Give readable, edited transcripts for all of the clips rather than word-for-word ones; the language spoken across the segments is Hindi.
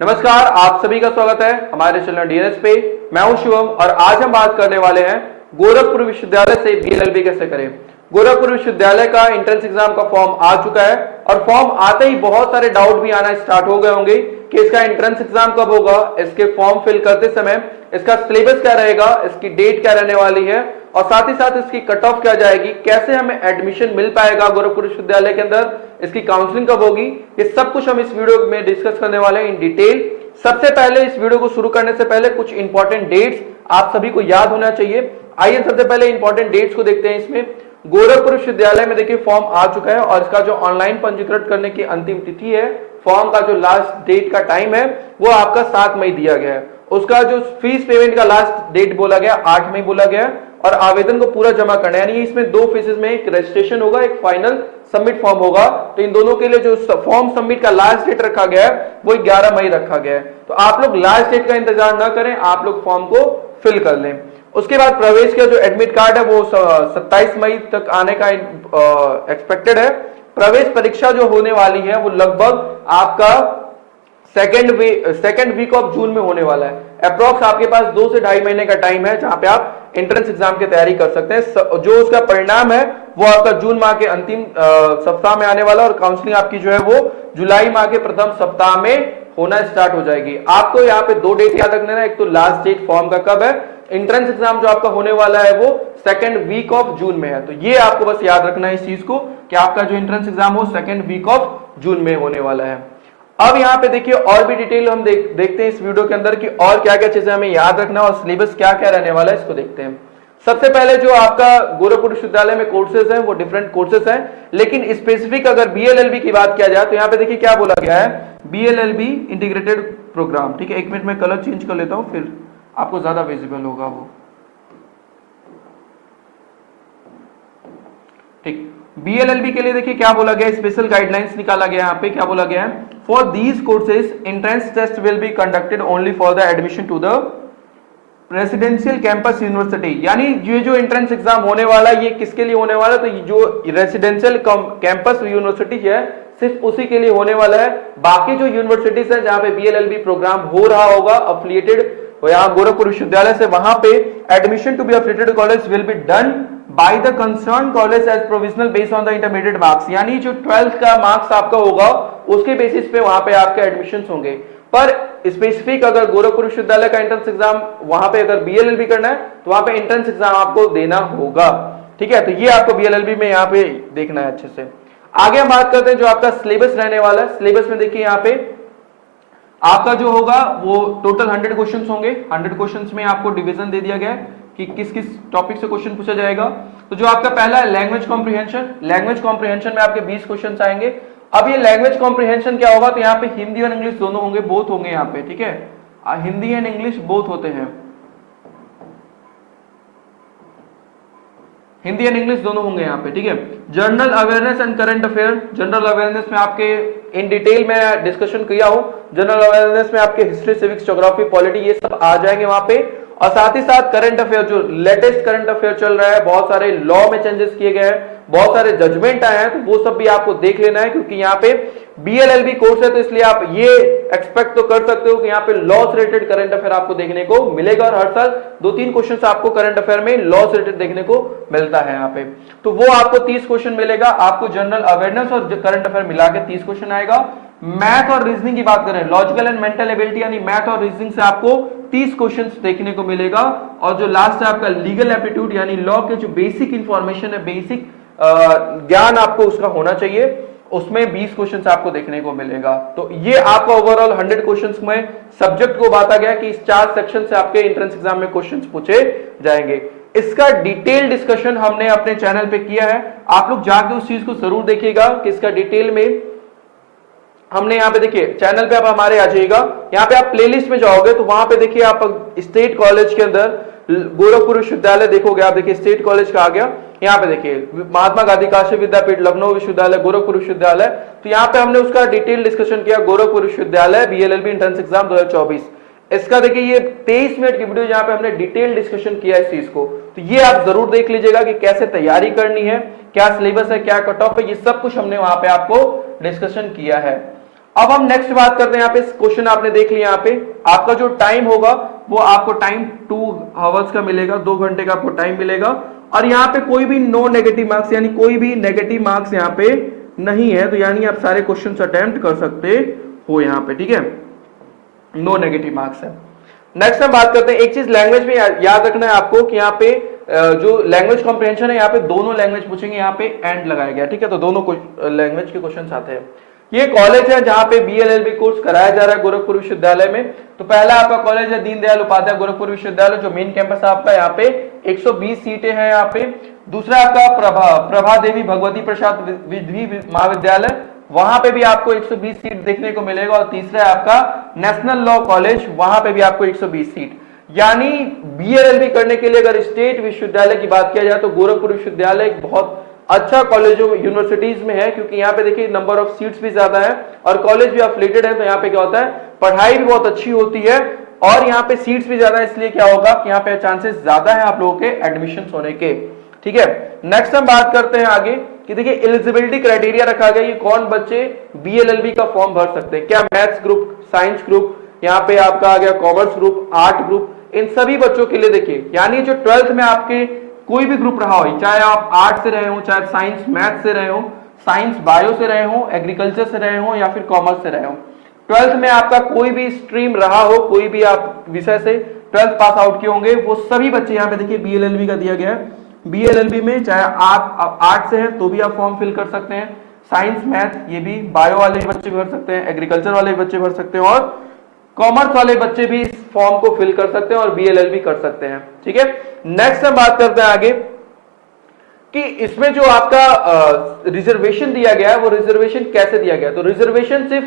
नमस्कार, आप सभी का स्वागत है हमारे चैनल डीएनएस पे। मैं हूं शिवम और आज हम बात करने वाले हैं गोरखपुर विश्वविद्यालय से बीएलएलबी कैसे करें। गोरखपुर विश्वविद्यालय का एंट्रेंस एग्जाम का फॉर्म आ चुका है और फॉर्म आते ही बहुत सारे डाउट भी आना स्टार्ट हो गए होंगे कि इसका एंट्रेंस एग्जाम कब होगा, इसके फॉर्म फिल करते समय इसका सिलेबस क्या रहेगा, इसकी डेट क्या रहने वाली है और साथ ही साथ इसकी कट ऑफ क्या जाएगी, कैसे हमें एडमिशन मिल पाएगा गोरखपुर विश्वविद्यालय के अंदर, इसकी काउंसलिंग कब होगी, ये सब कुछ हम इस वीडियो में डिस्कस करने वाले हैं इन डिटेल। सबसे पहले इस वीडियो को शुरू करने से पहले कुछ इंपॉर्टेंट डेट्स आप सभी को याद होना चाहिए। आइए सबसे पहले इंपॉर्टेंट डेट्स को देखते हैं। इसमें गोरखपुर विश्वविद्यालय में देखिए फॉर्म आ चुका है और इसका जो ऑनलाइन पंजीकृत करने की अंतिम तिथि है, फॉर्म का जो लास्ट डेट का टाइम है वो आपका 7 मई दिया गया है। उसका जो फीस पेमेंट का लास्ट डेट बोला गया 8 मई बोला गया और आवेदन को पूरा जमा करना है, यानी इसमें 2 फेजेस में एक रजिस्ट्रेशन होगा, एक फाइनल सबमिट फॉर्म होगा। तो इन दोनों के लिए जो फॉर्म सबमिट का लास्ट डेट रखा गया है वो 11 मई रखा गया है। तो आप लोग लास्ट डेट का इंतजार ना करें, आप लोग फॉर्म को फिल कर लें। उसके बाद प्रवेश का जो एडमिट कार्ड है वो 27 मई तक आने का एक्सपेक्टेड है। प्रवेश परीक्षा जो होने वाली है वो लगभग आपका सेकेंड वीक ऑफ जून में होने वाला है। अप्रॉक्स आपके पास 2 से 2.5 महीने का टाइम है जहां पे आप एंट्रेंस एग्जाम की तैयारी कर सकते हैं। जो उसका परिणाम है वो आपका जून माह के अंतिम सप्ताह में आने वाला और काउंसलिंग आपकी जो है वो जुलाई माह के प्रथम सप्ताह में होना स्टार्ट हो जाएगी। आपको यहाँ पे 2 डेट याद रखना है, एक तो लास्ट डेट फॉर्म का कब है, एंट्रेंस एग्जाम जो आपका होने वाला है वो सेकेंड वीक ऑफ जून में है। तो ये आपको बस याद रखना है इस चीज को कि आपका जो एंट्रेंस एग्जाम हो सेकेंड वीक ऑफ जून में होने वाला है। अब यहाँ पे देखिए और भी डिटेल हम देखते हैं इस वीडियो के अंदर कि और क्या क्या चीजें हमें याद रखना है और सिलेबस क्या क्या रहने वाला है, इसको देखते हैं। सबसे पहले जो आपका गोरखपुर विश्वविद्यालय में कोर्सेज हैं वो डिफरेंट कोर्सेज हैं, लेकिन स्पेसिफिक अगर बीएलएलबी की बात किया जाए तो यहाँ पे देखिए क्या बोला गया है, बीएलएलबी इंटीग्रेटेड प्रोग्राम। ठीक है, 1 मिनट में कलर चेंज कर लेता हूं फिर आपको ज्यादा विजिबल होगा वो। ठीक, बीएलएलबी के लिए देखिए क्या बोला गया, स्पेशल गाइडलाइंस निकाला गया। यहाँ पे क्या बोला गया है, for these courses entrance test will be conducted only for the admission to the residential campus university. यानी ये जो एंट्रेंस एग्जाम होने वाला है ये किसके लिए होने वाला है, तो जो रेसिडेंशियल कैंपस यूनिवर्सिटी है सिर्फ उसी के लिए होने वाला है। बाकी जो यूनिवर्सिटीज है जहां पे बीएलएलबी प्रोग्राम हो रहा होगा अफिलिएटेड यहाँ गोरखपुर विश्वविद्यालय से, वहां पे admission to be affiliated college will be done by the concern college as provisional based on the intermediate marks. यानी जो 12th का मार्क्स आपका होगा उसके बेसिस पे वहां पे आपके एडमिशन होंगे। पर स्पेसिफिक अगर गोरखपुर विश्वविद्यालय का एंट्रेंस एग्जाम वहां पे अगर बीएलएलबी करना है तो वहां पे एंट्रेंस एग्जाम आपको देना होगा। ठीक है, तो ये आपको बीएलएलबी में यहाँ पे देखना है अच्छे से। आगे हम बात करते हैं जो आपका सिलेबस रहने वाला है। सिलेबस में देखिए यहाँ पे आपका जो होगा वो टोटल 100 क्वेश्चंस होंगे। 100 क्वेश्चंस में आपको डिवीजन दे दिया गया है कि किस किस टॉपिक से क्वेश्चन पूछा जाएगा। तो जो आपका पहला है लैंग्वेज कॉम्प्रिहेंशन। लैंग्वेज कॉम्प्रिहेंशन में आपके 20 क्वेश्चंस आएंगे। अब ये लैंग्वेज कॉम्प्रिहेंशन क्या होगा, तो यहाँ पे हिंदी और इंग्लिश दोनों होंगे, बोथ होंगे यहाँ पे। ठीक है, हिंदी एंड इंग्लिश बोथ होते हैं, हिंदी एंड इंग्लिश दोनों होंगे यहाँ पे। ठीक है, general awareness and current affair. General awareness में आपके इन डिटेल में डिस्कशन किया हूं। जनरल अवेयरनेस में आपके हिस्ट्री, सिविक्स, ज्योग्राफी, पॉलिटी ये सब आ जाएंगे वहां पे। और साथ ही साथ करंट अफेयर, जो लेटेस्ट करंट अफेयर चल रहा है, बहुत सारे लॉ में चेंजेस किए गए हैं, बहुत सारे जजमेंट आए हैं, तो वो सब भी आपको देख लेना है क्योंकि यहाँ पे बीएलएलबी कोर्स है तो इसलिए आप ये एक्सपेक्ट तो कर सकते हो कि यहाँ पे लॉ से रिलेटेड करंट अफेयर आपको देखने को मिलेगा और हर साल 2-3 क्वेश्चन आपको करंट अफेयर में लॉ से रिलेटेड देखने को मिलता है यहाँ पे। तो वो आपको 30 क्वेश्चन मिलेगा। आपको जनरल अवेयरनेस और करंट अफेयर मिला के 30 क्वेश्चन आएगा। मैथ और रीजनिंग की बात करें, लॉजिकल एंड मेंटल एबिलिटी यानी मैथ और रीजनिंग से आपको 30 क्वेश्चन देखने को मिलेगा। और जो लास्ट है आपका लीगल एप्टीट्यूड यानी लॉ के जो बेसिक इंफॉर्मेशन है, बेसिक ज्ञान आपको उसका होना चाहिए, उसमें 20 क्वेश्चंस आपको देखने को मिलेगा। तो ये आपका ओवरऑल 100 क्वेश्चंस में सब्जेक्ट को बांटा गया कि इस 4 सेक्शन से आपके एंट्रेंस एग्जाम में क्वेश्चंस पूछे जाएंगे। इसका डिटेल डिस्कशन हमने अपने चैनल पे किया है, आप लोग जाके उस चीज को जरूर देखिएगा कि इसका डिटेल में हमने यहाँ पे देखिए चैनल पे आप हमारे आ जाइएगा, यहाँ पे आप प्लेलिस्ट में जाओगे तो वहां पे देखिए आप स्टेट कॉलेज के अंदर गोरखपुर विश्वविद्यालय देखोगे, आप देखिए स्टेट कॉलेज का आ गया। यहाँ पे देखिए महात्मा गांधी काशी विद्यापीठ, लखनऊ विश्वविद्यालय, गोरखपुर विश्वविद्यालय। तो यहाँ पे हमने उसका डिटेल डिस्कशन किया, गोरखपुर विश्वविद्यालय बीएलएलबी एंट्रेंस एग्जाम 2024। इसका देखिए ये 23 मिनट की वीडियो जहां पे हमने डिटेल डिस्कशन किया इस चीज को, तो ये आप जरूर देख लीजिएगा कि कैसे तैयारी करनी है, क्या सिलेबस है, क्या कट ऑफ है, ये सब कुछ हमने वहां पे आपको डिस्कशन किया है। अब हम नेक्स्ट बात करते हैं। यहाँ पे क्वेश्चन आपने देख लिया, यहाँ पे आपका जो टाइम होगा वो आपको टाइम 2 आवर्स का मिलेगा, 2 घंटे का आपको टाइम मिलेगा। और यहाँ पे कोई भी नो नेगेटिव मार्क्स, यानी कोई भी नेगेटिव मार्क्स यहाँ पे नहीं है, तो यानी आप सारे क्वेश्चन अटेम्प्ट कर सकते हो यहाँ पे, ठीक है, नो नेगेटिव मार्क्स है। नेक्स्ट हम बात करते हैं, एक चीज लैंग्वेज में याद रखना है आपको कि यहाँ पे जो लैंग्वेज कॉम्प्रिहेंशन है, यहाँ पे दोनों लैंग्वेज पूछेंगे, यहाँ पे एंड लगाया गया, ठीक है, तो दोनों लैंग्वेज के क्वेश्चन आते हैं। ये कॉलेज है जहां पे बीएलएलबी कोर्स कराया जा रहा है गोरखपुर विश्वविद्यालय में। तो पहला आपका कॉलेज है दीनदयाल उपाध्याय गोरखपुर विश्वविद्यालय, जो मेन कैंपस है आपका, यहाँ पे 120 सीटें हैं यहाँ पे। दूसरा आपका प्रभा देवी भगवती प्रसाद विधि महाविद्यालय, वहां पे भी आपको 120 सीट देखने को मिलेगा। और तीसरा है आपका नेशनल लॉ कॉलेज, वहां पे भी आपको 120 सीट। यानी बीएलएलबी करने के लिए अगर स्टेट विश्वविद्यालय की बात किया जाए तो गोरखपुर विश्वविद्यालय एक बहुत अच्छा कॉलेज यूनिवर्सिटीज में है, क्योंकि यहाँ पे देखिए नंबर ऑफ सीट्स भी ज्यादा है और कॉलेज भी अफिलिएटेड है। तो यहाँ पे क्या होता है, पढ़ाई भी बहुत अच्छी होती है और यहाँ पे सीट्स भी ज्यादा है, इसलिए क्या होगा कि यहाँ पे चांसेस ज्यादा है आप लोगों के एडमिशन होने के, ठीक है। नेक्स्ट हम बात करते हैं आगे कि देखिए एलिजिबिलिटी क्राइटेरिया रखा गया, ये कौन बच्चे बीएलएलबी का फॉर्म भर सकते हैं, क्या मैथ्स ग्रुप, साइंस ग्रुप, यहाँ पे आपका आ गया कॉमर्स ग्रुप, आर्ट ग्रुप, इन सभी बच्चों के लिए देखिए, यानी जो 12th में आपके कोई भी ग्रुप रहा हो, चाहे आप आर्ट से रहे हो, चाहे साइंस मैथ से रहे हो, साइंस बायो से रहे हो, एग्रीकल्चर से रहे हो या फिर कॉमर्स से रहे हो, 12th में आपका कोई भी स्ट्रीम रहा हो, कोई भी आप विषय से 12th पास आउट किए होंगे, वो सभी बच्चे यहाँ पे देखिए बीएलएलबी का दिया गया है। बीएलएलबी में चाहे आप आर्ट से हैं तो भी आप फॉर्म फिल कर सकते हैं, साइंस मैथ ये भी, बायो वाले बच्चे भर सकते हैं, एग्रीकल्चर वाले बच्चे भर सकते हैं और कॉमर्स वाले बच्चे भी इस फॉर्म को फिल कर सकते हैं और बीएलएलबी कर सकते हैं, ठीक है। नेक्स्ट हम बात करते हैं आगे कि इसमें जो आपका रिजर्वेशन दिया गया है वो रिजर्वेशन कैसे दिया गया। तो रिजर्वेशन सिर्फ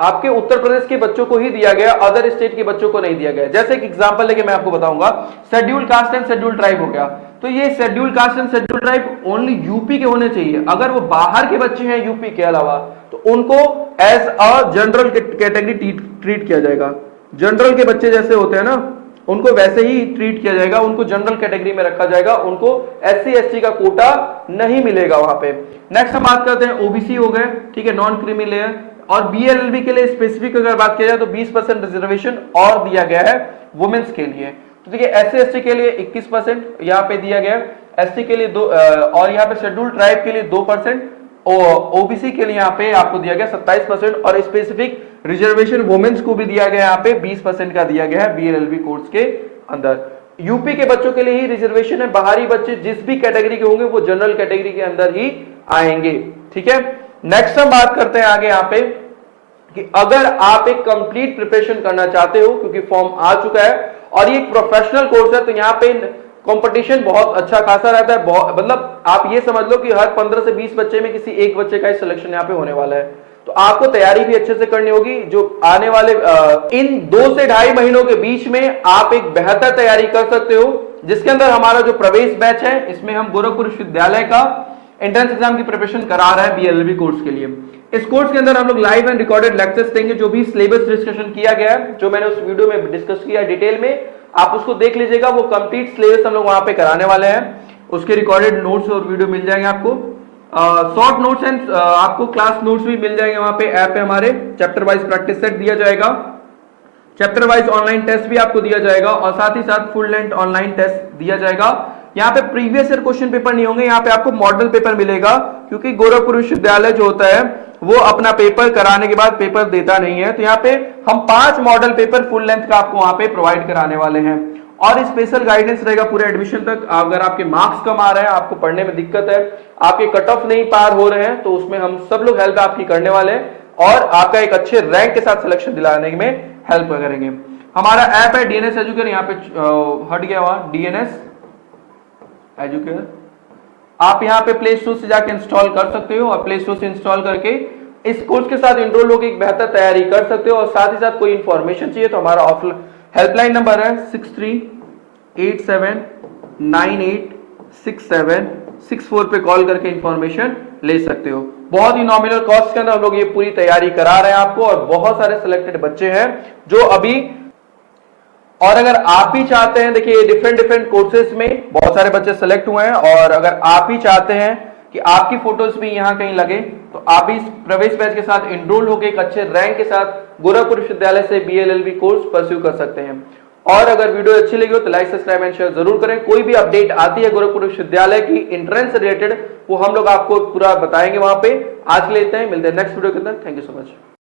आपके उत्तर प्रदेश के बच्चों को ही दिया गया, अदर स्टेट के बच्चों को नहीं दिया गया। जैसे एक एग्जांपल लेके मैं आपको बताऊंगा, schedule caste and schedule tribe हो गया, तो ये schedule caste and schedule tribe only UP के होने चाहिए। अगर वो बाहर के बच्चे हैं यूपी के अलावा तो उनको as a general category treat किया जाएगा। जनरल के बच्चे जैसे होते हैं ना, उनको वैसे ही ट्रीट किया जाएगा, उनको जनरल कैटेगरी में रखा जाएगा, उनको एससी एसटी का कोटा नहीं मिलेगा वहां पे। नेक्स्ट हम बात करते हैं ओबीसी हो गए, ठीक है, नॉन क्रीमी लेयर। और बीएलएलबी के लिए स्पेसिफिक अगर बात किया जाए तो 20% रिजर्वेशन और दिया गया है वुमेन्स के लिए। तो देखिए एससी एसटी के लिए 21% यहाँ पे दिया गया, एसटी के लिए 2 और यहाँ पे शेड्यूल ट्राइब के लिए 2%, ओबीसी के लिए यहाँ पे आपको दिया गया 27% और स्पेसिफिक रिजर्वेशन वुमेन्स को भी दिया गया यहाँ पे 20% का दिया गया है बीएलएलबी कोर्स के अंदर। यूपी के बच्चों के लिए ही रिजर्वेशन है, बाहरी बच्चे जिस भी कैटेगरी के होंगे वो जनरल कैटेगरी के अंदर ही आएंगे, ठीक है। नेक्स्ट हम बात करते हैं आगे यहाँ पे कि अगर आप एक कंप्लीट प्रिपरेशन करना चाहते हो, क्योंकि फॉर्म आ चुका है और ये एक प्रोफेशनल कोर्स है, तो यहाँ पे कंपटीशन बहुत अच्छा खासा रहता है। मतलब आप ये समझ लो कि हर 15 से 20 बच्चे में किसी एक बच्चे का ही सिलेक्शन यहाँ पे होने वाला है। तो आपको तैयारी भी अच्छे से करनी होगी। जो आने वाले इन 2 से 2.5 महीनों के बीच में आप एक बेहतर तैयारी कर सकते हो, जिसके अंदर हमारा जो प्रवेश बैच है इसमें हम गोरखपुर विश्वविद्यालय का एंट्रेंस एग्जाम की प्रिपरेशन करा रहे हैं बीएलएलबी कोर्स के लिए। इस कोर्स के अंदर हम लोग लाइव एंड रिकॉर्डेड लेक्चर्स देंगे, जो भी सिलेबस डिस्कशन किया गया है, जो मैंने उस वीडियो में डिस्कस किया डिटेल में, आप उसको देख लीजिएगा। वो कंप्लीट सिलेबस हम लोग वहां पे कराने वाले हैं, उसके रिकॉर्डेड नोट्स और वीडियो मिल जाएंगे आपको, शॉर्ट नोट्स एंड आपको क्लास नोट्स भी मिल जाएंगे। वहां पे ऐप है हमारे, चैप्टर वाइज प्रैक्टिस सेट दिया जाएगा, चैप्टर वाइज ऑनलाइन टेस्ट भी आपको दिया जाएगा और साथ ही साथ फुल लेंथ ऑनलाइन टेस्ट दिया जाएगा। यहाँ पे प्रीवियस ईयर क्वेश्चन पेपर नहीं होंगे, यहाँ पे आपको मॉडल पेपर मिलेगा, क्योंकि गोरखपुर विश्वविद्यालय जो होता है वो अपना पेपर कराने के बाद पेपर देता नहीं है। तो यहाँ पे हम 5 मॉडल पेपर फुल लेंथ का आपको वहां पे प्रोवाइड कराने वाले हैं और स्पेशल गाइडेंस रहेगा पूरे एडमिशन तक। अगर आपके मार्क्स कम आ रहे हैं, आपको पढ़ने में दिक्कत है, आपके कट ऑफ नहीं पार हो रहे हैं, तो उसमें हम सब लोग हेल्प आपकी करने वाले हैं और आपका एक अच्छे रैंक के साथ सिलेक्शन दिलाने में हेल्प करेंगे। हमारा ऐप है डीएनएस एजुकेयर, यहाँ पे हट गया हुआ डीएनएस एजुकेयर, आप यहाँ पे प्ले स्टोर से जाके इंस्टॉल कर सकते हो और प्ले स्टोर से इंस्टॉल करके इस कोर्स के साथ एनरोल होकर एक बेहतर तैयारी कर सकते हो। और साथ ही साथ कोई इंफॉर्मेशन चाहिए तो हमारा ऑफलाइन हेल्पलाइन नंबर है 6387986764 पे कॉल करके इंफॉर्मेशन ले सकते हो। बहुत ही नॉमिनल कॉस्ट के अंदर हम लोग ये पूरी तैयारी करा रहे हैं आपको और बहुत सारे सिलेक्टेड बच्चे हैं जो अभी, और अगर आप भी चाहते हैं, देखिए डिफरेंट कोर्सेज में बहुत सारे बच्चे सेलेक्ट हुए हैं और अगर आप भी चाहते हैं कि आपकी फोटोज भी यहाँ कहीं लगे, तो आप इस प्रवेश बैच के साथ इनरोल होकर एक अच्छे रैंक के साथ गोरखपुर विश्वविद्यालय से BLLB कोर्स परस्यू कर सकते हैं। और अगर वीडियो अच्छी लगी हो तो लाइक, सब्सक्राइब एंड शेयर जरूर करें। कोई भी अपडेट आती है गोरखपुर विश्वविद्यालय की एंट्रेंस से रिलेटेड, वो हम लोग आपको पूरा बताएंगे वहां पे। आज के लिए इतना ही, मिलते हैं नेक्स्ट वीडियो के अंदर। Thank you so much.